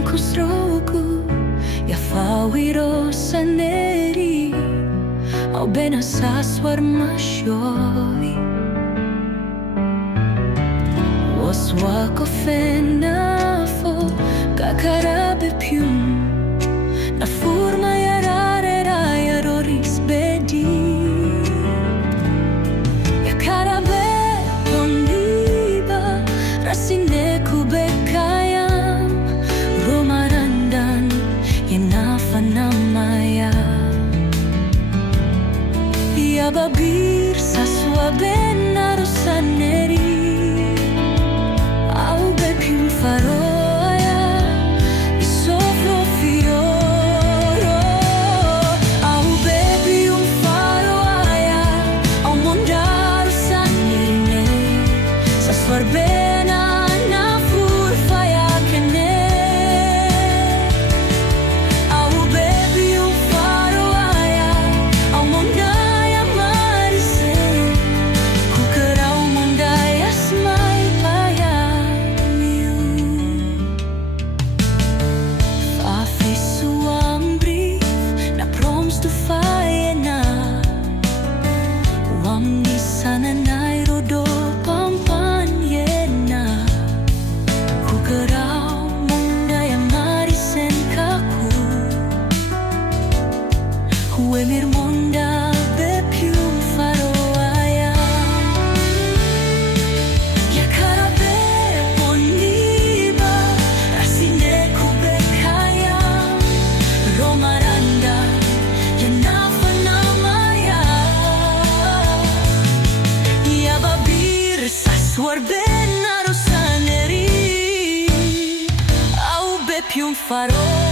bangkus rogu ya fawiro saneri au bena saswar mashovi waswako fenafo kakara bepyum na furma yarare raya roris bedi ya karabe pondiba rasine kubekayam romarandan yenafanamaya ya babir saswa benarusaneri au Bepyum Faro Aya isofro fioro au Bepyum Faro Aya au mondar sanirne saswar bena na furfaya kene au Bepyum Faro Aya au mondaya marise kukerau mondaya smai paya to fire na wamni sana nairo do pampan yena kukerau munda yang marisen kaku huemir munda Bepyum Faro Aya ya karabe poniba rasine kubekaya romaranda saswar benarusaneri au Bepyum Faro